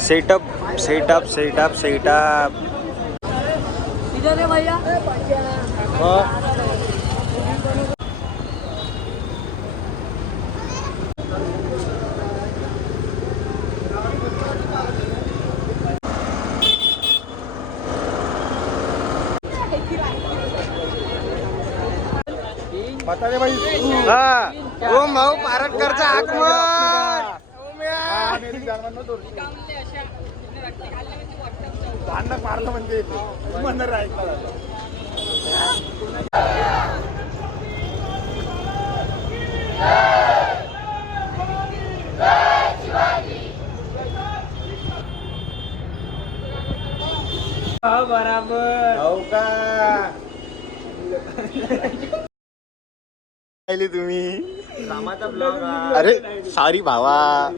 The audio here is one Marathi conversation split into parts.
सेटअप सेटअप सेटअप सेटअप इधर है भैया। बता दे भाई। हा ओ माऊ पारटकरचा आगमन मारलं म्हणते म्हणणार ऐकलं. बराबर हो का तुम्ही रामाचा ब्लॉग. अरे सॉरी भावा.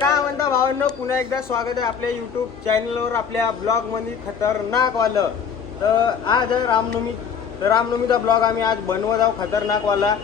काय म्हणता भावांनो, पुन्हा एकदा स्वागत आहे आपल्या युट्यूब चॅनलवर, आपल्या ब्लॉग मध्ये खतरनाक वालं. तर आज आहे रामनवमी. तर रामनवमीचा ब्लॉग आम्ही आज बनवत आहोत खतरनाक वाला.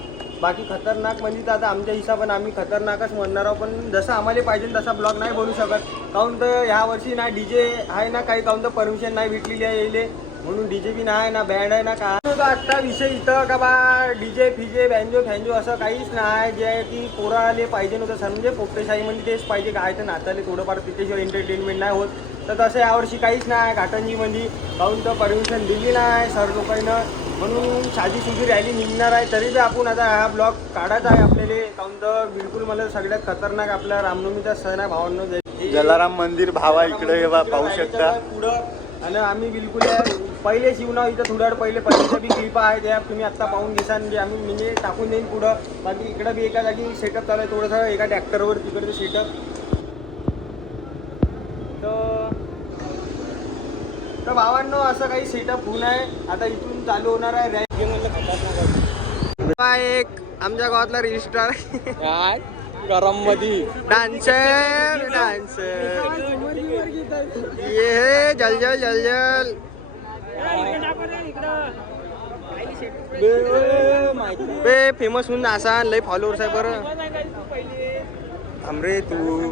बाकी खतरनाक म्हणजे तर आता आमच्या हिशोबाने आम्ही खतरनाकच म्हणणार आहोत, पण जसं आम्हाला पाहिजे तसा ब्लॉग नाही बनवू शकत. काहून तर ह्या वर्षी ना डीजे आहे ना काही, काहून तर परमिशन नाही भेटलेली आहे येईल, म्हणून डीजे बी नाही ना बँड आहे ना काय. आत्ता विषय इथं का बा डीजे फिजे बँजो फॅन्जो असं काहीच नाही, जे आहे की पोराले पाहिजे नव्हतं. समजे पोपटेशाही म्हणजे तेच पाहिजे, काय तर नाचाले थोडंफार तिथेशिवाय एंटरटेनमेंट नाही होत. तर तसं यावर्षी काहीच नाही घाटंजीमध्ये, काहून तर परमिशन दिली नाही सर लोकांना, म्हणून साधी सुधी रॅली निघणार आहे. तरी बी आपण आता हा ब्लॉग काढायचा आहे आपल्याला, काहून तर बिलकुल मला सगळ्यात खतरनाक आपला रामनवमीचा सण आहे भावांनो. जलाराम मंदिर भावा इकडे पाहू शकता पुढं. आणि आम्ही बिलकुल पहिले शिवनाव इथं थोड्या पहिले पहिल्याच्या बी क्लिपा आहे, त्या तुम्ही आत्ता पाहून घेसाल. म्हणजे आम्ही म्हणजे टाकून देईन पुढं. बाकी इकडं बी एका जागी सेटअप चालू आहे थोडंसं, एका ट्रॅक्टरवर तिकडचं सेटअप. तर भावांनो असं काही सेटअप होऊन आहे. आता इथून चालू होणार आहे रॅली. एक आमच्या गावातला रील स्टार गरम मध्ये डान्सर डान्सर ये जल जल जल जल. बे फेमस होऊन असा लय फॉलोअर्स आहे बरं. थांबरे तू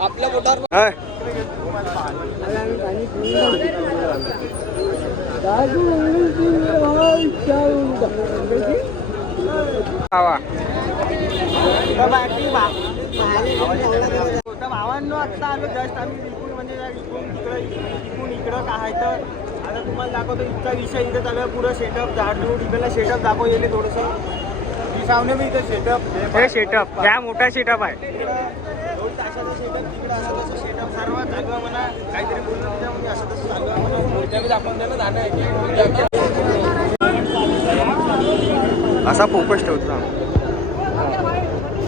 आपल्या पोटावर भावांनो आत्ता आलो जस्ट आम्ही बिलकुल म्हणजे इकडून इकडं काय आहे. तर आता तुम्हाला दाखवतो इतका विषय इथं चालू आहे. पुढं सेटअप झाडझूड इकडला सेटअप दाखव येईल थोडंसं. दिसावणे मी इथं सेटअप हे सेटअप ह्या मोठा सेटअप आहे. सेटअप तिकडं असं तसं सेटअप सर्व चालू आहे म्हणा. काहीतरी बोलणं म्हणजे असं तसं चालू आहे म्हणा. मोठ्या बी दाखवून द्यायला जाणं असा फोकस ठेवतो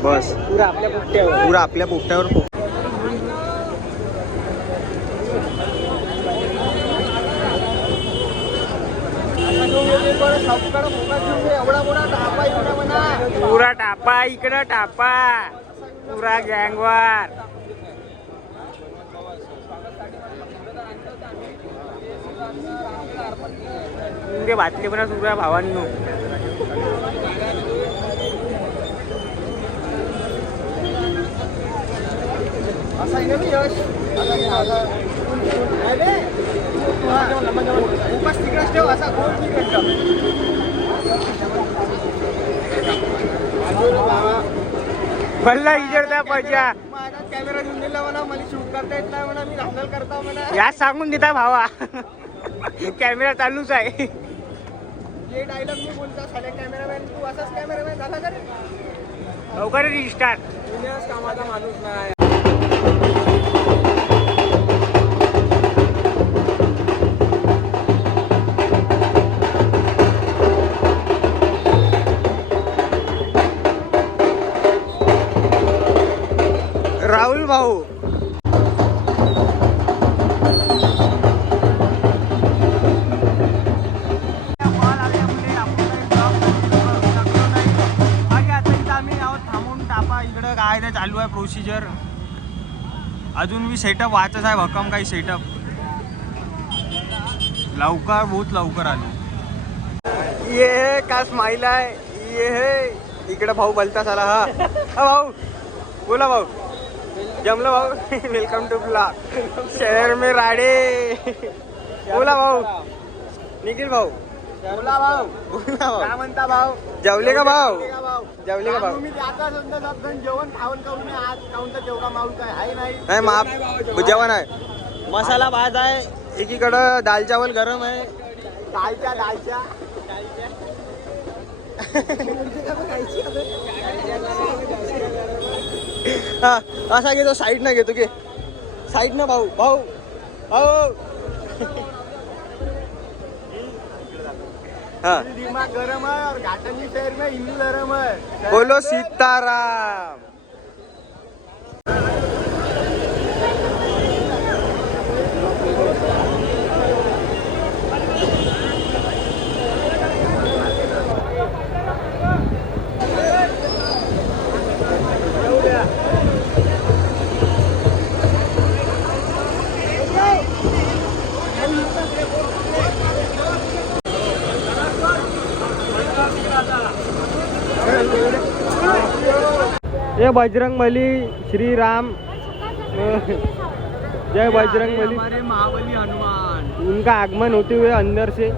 बस पुरा आपल्या पोट्यावर. पुरा आपल्या पोपट्यावर एवढा मोठा टापा इकडं म्हणा. पुरा टापा इकडं टापा पुरा गँगवार. ते बातली पण सुरू भावांनो. असा आहे ना मी यश उपास तिकडेच ठेव, असा गोल तिकडे ठेव. भल्ला इजडता पाहिजे. माझा कॅमेरा घेऊन दिला म्हणा, मला शूट करता येत नाही म्हणा, मी हँडल करता म्हणा. या सांगून देता भावा कॅमेरा चालूच आहे. जे डायलॉग मी बोलतो साल्या कॅमेरामॅन, तू असाच कॅमेरामॅन झाला का रे? लवकर रिस्टार्ट. पुण्यास कामाचा माणूस नाही. चालू आहे प्रोसिजर. अजून मी सेटअप वाचत आहे भक्कम काही सेटअप. लवकर बहुत लवकर आलो. ये का स्माइल आहे ये. इकडे भाऊ बोलता साला. हा भाऊ बोला भाऊ. जमलं भाऊ. Welcome to blog. शहर में राडे. बोला भाऊ. निखिल भाऊ बोला भाऊ. बोला भाऊ. काय म्हणता भाऊ? जेवले का भाऊ? जेवले का भाऊ? मी आता समजा सबजण जेवण खाऊन आज खाऊन तर तेवढा माऊल काय आहे नाही. नाही माप जेवण आहे. मसाला भात आहे. एकीकडं दाल चावल गरम आहे. दालच्या हा असा घेतो साईड ना घेतो की साईड ना भाऊ भाऊ भाऊ. हाँ दिमाग गरम है और घाटनी शहर में हिंदू धर्म है. बोलो सीताराम. ये बजरंग बली श्री राम. जय बजरंग बली. हमारे महाबली हनुमान. उनका आगमन होते हुए अंदर से.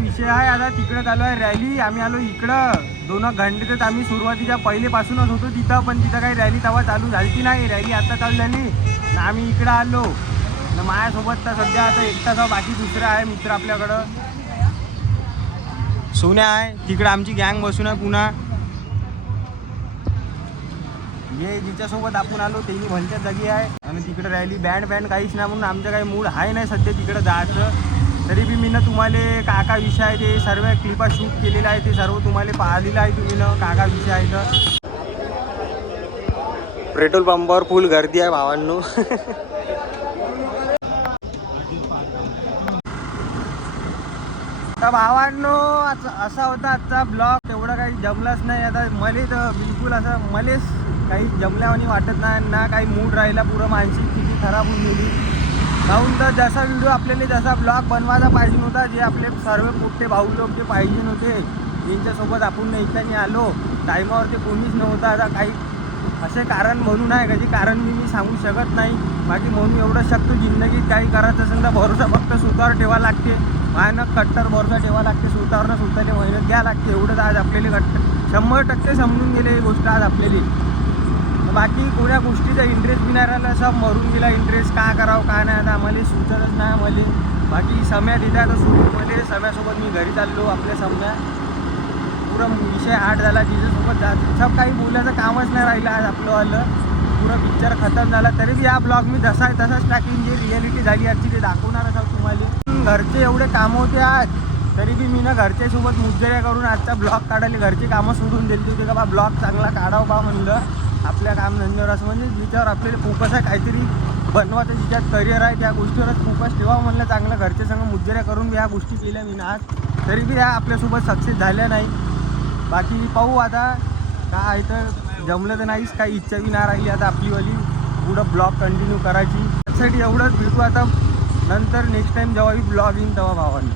विषय आहे. आता तिकडे चालू आहे रॅली. आम्ही आलो इकडं 2 घंटेत. आम्ही सुरुवातीच्या पहिलेपासूनच होतो तिथं, पण तिथं काही रॅली तेव्हा चालू झाली नाही. रॅली आता चालू झाली ना आम्ही इकडं आलो ना. माझ्यासोबत तर सध्या आता एकटाच बाकी दुसरा आहे मित्र आपल्याकडं. सोन्या आहे तिकडं. आमची गँग बसून आहे पुन्हा. हे जिच्यासोबत आपण आलो तेही भलत्या जागी आहे. आणि तिकडे रॅली बँड काहीच नाही म्हणून आमचं काही मूड आहे नाही सध्या तिकडं जायचं. तरी बी मी ना तुम्हाला काय विषय आहे ते सर्व क्लिपा शूट केलेला आहे. ते सर्व तुम्हाला पाहिलेलं आहे तुम्ही ना काय विषय आहे तर. पेट्रोल पंपावर फुल गर्दी आहे भावांनो. तर भावांनो असा होता आजचा ब्लॉग. तेवढं काही जमलंच नाही. आता मले तर बिलकुल असं मलेच काही जमल्यावानी वाटत नाही ना. काही मूड राहिला. पुरं मानसिक स्थिती खराब होऊन गेली. काहून तर जसा व्हिडिओ आपल्याला जसा ब्लॉग बनवायचा पाहिजे होता, जे आपले सर्व मोठे भाऊ लोक जे पाहिजे होते, ज्यांच्यासोबत आपण इथं आलो टायमावर, ते कोणीच नव्हतं. आता काही असे कारण म्हणून आहे, कधी कारण मी सांगू शकत नाही. बाकी म्हणून एवढं शकतो, जिंदगीत काही करायचं असेल तर भरोसा फक्त स्वतःवर ठेवा लागते. मायानं कट्टर भरोसा ठेवा लागते. स्वतःवरनं स्वतःला मेहनत घ्या लागते. एवढंच आज आपल्याला 100% समजून गेले ही गोष्ट आज आपल्याला. बाकी कोण्या गोष्टीचा इंटरेस्ट बी नाही राहिला. सब मरून गेला इंटरेस्ट. का करावं काय नाही आता आम्हाला सुचतच नाही आम्हाला. बाकी सम्या तिथे आता सोडून मध्ये सम्यासोबत मी घरी चाललो. आपल्या सम्या पुरं विषय हार्ड झाला. तिच्यासोबत सब काही बोलायचं कामच नाही राहिलं आज आपलं. पुरं पिक्चर खतम झाला. तरी बी हा ब्लॉग मी जसा आहे तसाच टाकीन. जे रिॲलिटी झाली आजची ते दाखवणारच आहोत तुम्हाला. घरचे एवढे कामं होते आज, तरी बी मी ना घरच्यासोबत मुजऱ्या करून आजचा ब्लॉग काढायला घरचे कामं सोडून दिली होती. का बा ब्लॉग चांगला काढावं बा म्हणलं आपल्या कामधंद्यावर. असं म्हणजे जिच्यावर आपल्याला फोकस आहे, काहीतरी बनवायचं जिच्यात करिअर आहे त्या गोष्टीवरच फोकस ठेवा म्हणलं. चांगलं घरच्या संग मुजऱ्या करून ह्या गोष्टी केल्या मी ना आज. तरी बी ह्या आपल्यासोबत सक्सेस झाल्या नाही. बाकी पाहू आता काय तर जमलं तर नाहीच. काही इच्छा बी नाही राहिली आता आपलीवाली पुढं ब्लॉग कंटिन्यू करायची. त्यासाठी एवढंच भेटू आता नंतर नेक्स्ट टाईम जेव्हा ब्लॉग येईन तेव्हा भावांनी.